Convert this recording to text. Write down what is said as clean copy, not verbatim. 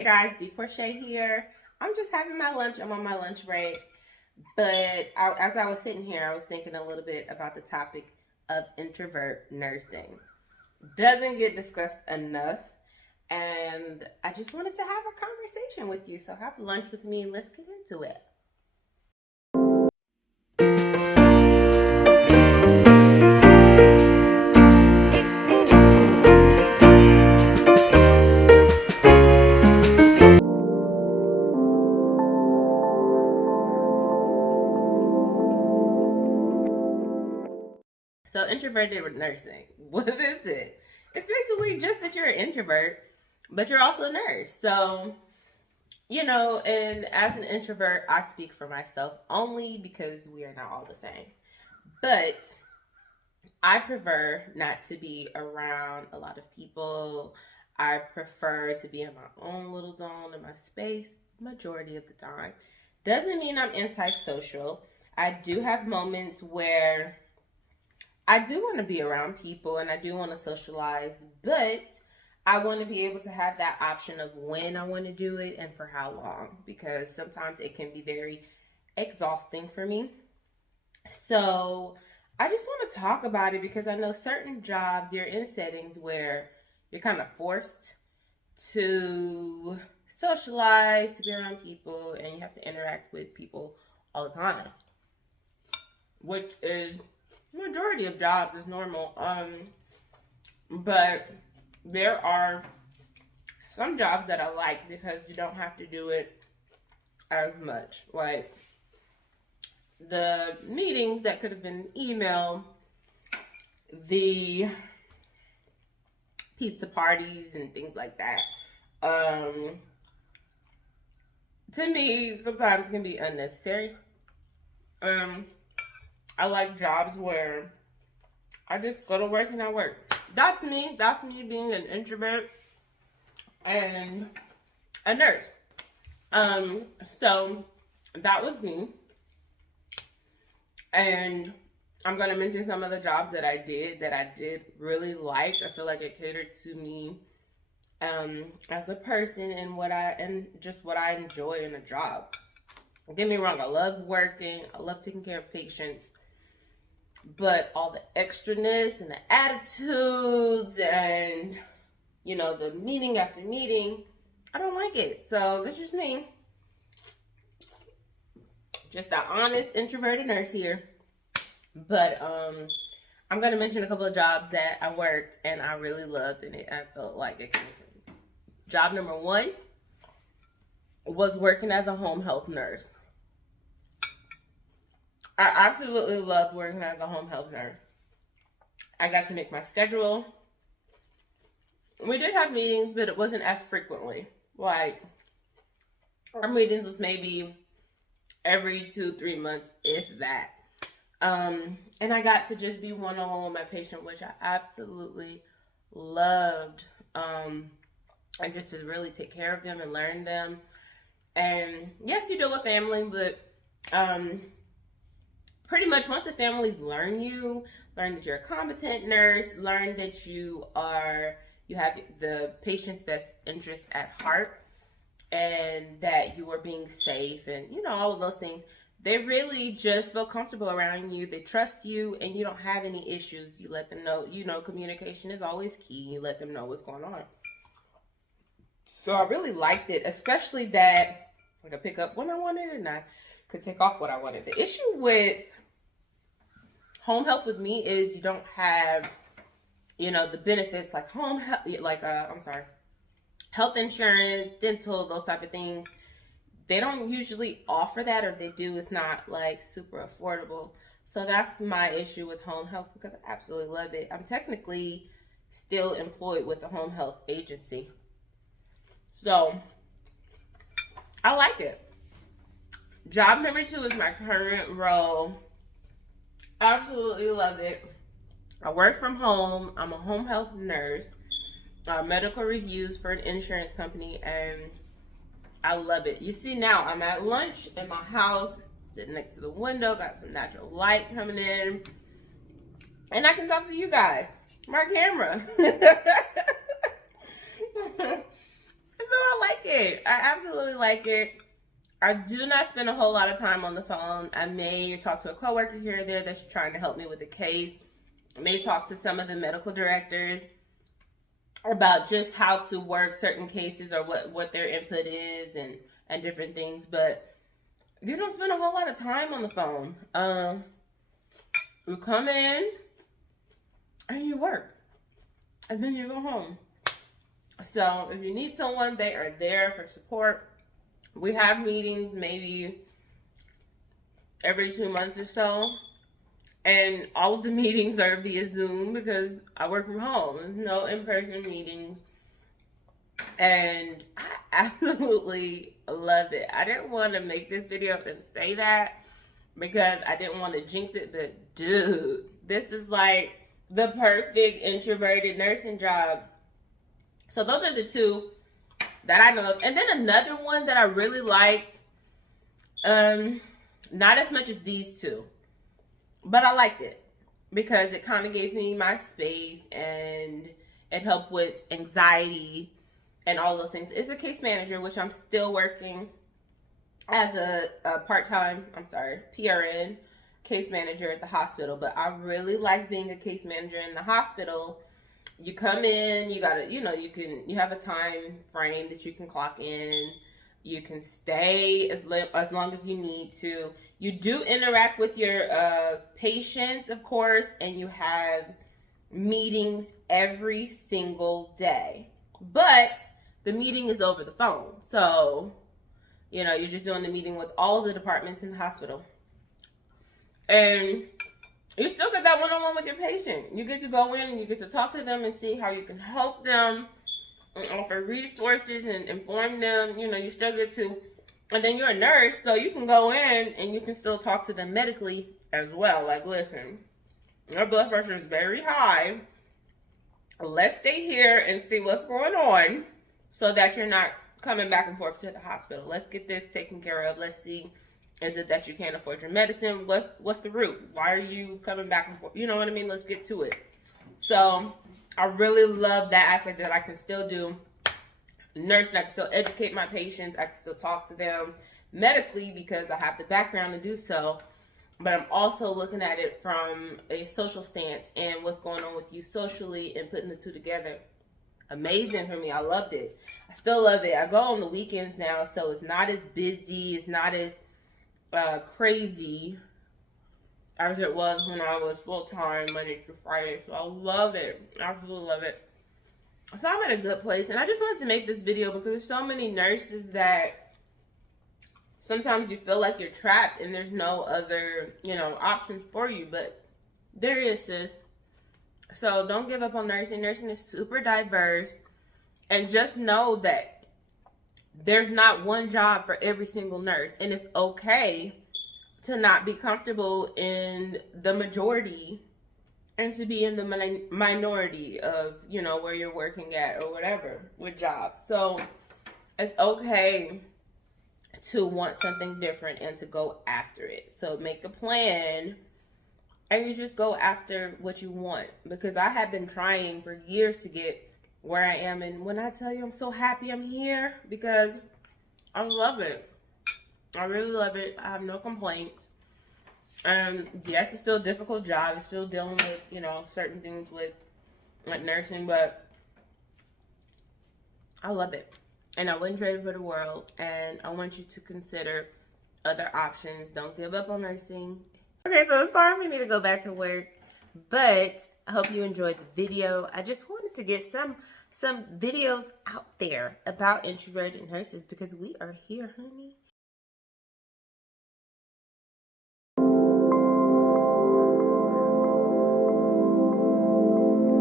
Hey guys, Portia here. I'm just having my lunch. I'm on my lunch break. But as I was sitting here, I was thinking a little bit about the topic of introvert nursing. Doesn't get discussed enough. And I just wanted to have a conversation with you. So have lunch with me and let's get into it. So introverted nursing, what is it? It's basically just that you're an introvert, but you're also a nurse. So, and as an introvert, I speak for myself only because we are not all the same. But I prefer not to be around a lot of people. I prefer to be in my own little zone in my space majority of the time. Doesn't mean I'm antisocial. I do have moments where I do want to be around people and I do want to socialize, but I want to be able to have that option of when I want to do it and for how long, because sometimes it can be very exhausting for me. So I just want to talk about it because I know certain jobs, you're in settings where you're kind of forced to socialize, to be around people, and you have to interact with people all the time, which is majority of jobs is normal. But there are some jobs that I like because you don't have to do it as much. Like the meetings that could have been email, the pizza parties and things like that. To me, sometimes can be unnecessary. I like jobs where I just go to work and I work. That's me. That's me being an introvert and a nurse. So that was me. And I'm going to mention some of the jobs that I did really like. I feel like it catered to me as a person and just what I enjoy in a job. Don't get me wrong, I love working. I love taking care of patients. But all the extraness and the attitudes and, the meeting after meeting, I don't like it. So that's just me. Just an honest introverted nurse here. But I'm going to mention a couple of jobs that I worked and I really loved and I felt like it came to me. Job number 1 was working as a home health nurse. I absolutely loved working as a home health nurse. I got to make my schedule. We did have meetings, but it wasn't as frequently. Like, our meetings was maybe every 2-3 months, if that. And I got to just be one-on-one with my patient, which I absolutely loved. And just to really take care of them and learn them. And yes, you deal with family, but pretty much once the families learn that you're a competent nurse, learn that you have the patient's best interest at heart, and that you are being safe and, all of those things, they really just feel comfortable around you. They trust you and you don't have any issues. You let them know, communication is always key. You let them know what's going on. So I really liked it, especially that I could pick up when I wanted and I could take off what I wanted. The issue with home health with me is you don't have, the benefits like health insurance, dental, those type of things. They don't usually offer that, or if they do, it's not like super affordable. So that's my issue with home health because I absolutely love it. I'm technically still employed with the home health agency. So I like it. Job number 2 is my current role. Absolutely love it. I work from home. I'm a home health nurse. Medical reviews for an insurance company, and I love it. You see, now I'm at lunch in my house, sitting next to the window, got some natural light coming in, and I can talk to you guys. My camera. It's so I like it. I absolutely like it. I do not spend a whole lot of time on the phone. I may talk to a coworker here or there that's trying to help me with a case. I may talk to some of the medical directors about just how to work certain cases or what their input is and different things. But you don't spend a whole lot of time on the phone. You come in and you work, and then you go home. So if you need someone, they are there for support. We have meetings maybe every 2 months or so. And all of the meetings are via Zoom because I work from home. There's no in-person meetings. And I absolutely loved it. I didn't want to make this video and say that because I didn't want to jinx it. But dude, this is like the perfect introverted nursing job. So those are the two that I know of. And then another one that I really liked, not as much as these two, but I liked it because it kind of gave me my space and it helped with anxiety and all those things. It's a case manager, which I'm still working as a part-time, PRN case manager at the hospital. But I really like being a case manager in the hospital. You come in, you gotta, you have a time frame that you can clock in. You can stay as long as you need to. You do interact with your patients, of course, and you have meetings every single day. But the meeting is over the phone. So, you're just doing the meeting with all of the departments in the hospital. And you still get that one-on-one with your patient. You get to go in and you get to talk to them and see how you can help them and offer resources and inform them. You still get to, and then you're a nurse, so you can go in and you can still talk to them medically as well. Like, listen, your blood pressure is very high. Let's stay here and see what's going on so that you're not coming back and forth to the hospital. Let's get this taken care of. Let's see. Is it that you can't afford your medicine? What's the root? Why are you coming back and forth? You know what I mean? Let's get to it. So I really love that aspect that I can still do nursing. I can still educate my patients. I can still talk to them medically because I have the background to do so. But I'm also looking at it from a social stance and what's going on with you socially and putting the two together. Amazing for me. I loved it. I still love it. I go on the weekends now, so it's not as busy. It's not as crazy as it was when I was full-time Monday through Friday. So I love it. Absolutely love it. So I'm at a good place. And I just wanted to make this video because there's so many nurses that sometimes you feel like you're trapped and there's no other, options for you. But there is, sis. So don't give up on nursing. Nursing is super diverse. And just know that there's not one job for every single nurse. And it's okay to not be comfortable in the majority and to be in the minority of, where you're working at or whatever with jobs. So it's okay to want something different and to go after it. So make a plan and you just go after what you want. Because I have been trying for years to get where I am, and when I tell you I'm so happy I'm here because I love it. I really love it. I have no complaints. Yes, it's still a difficult job. It's still dealing with, certain things with nursing, but I love it. And I wouldn't trade it for the world. And I want you to consider other options. Don't give up on nursing. Okay, so it's time for me to go back to work. But I hope you enjoyed the video. I just wanted to get some videos out there about introverted nurses because we are here, honey.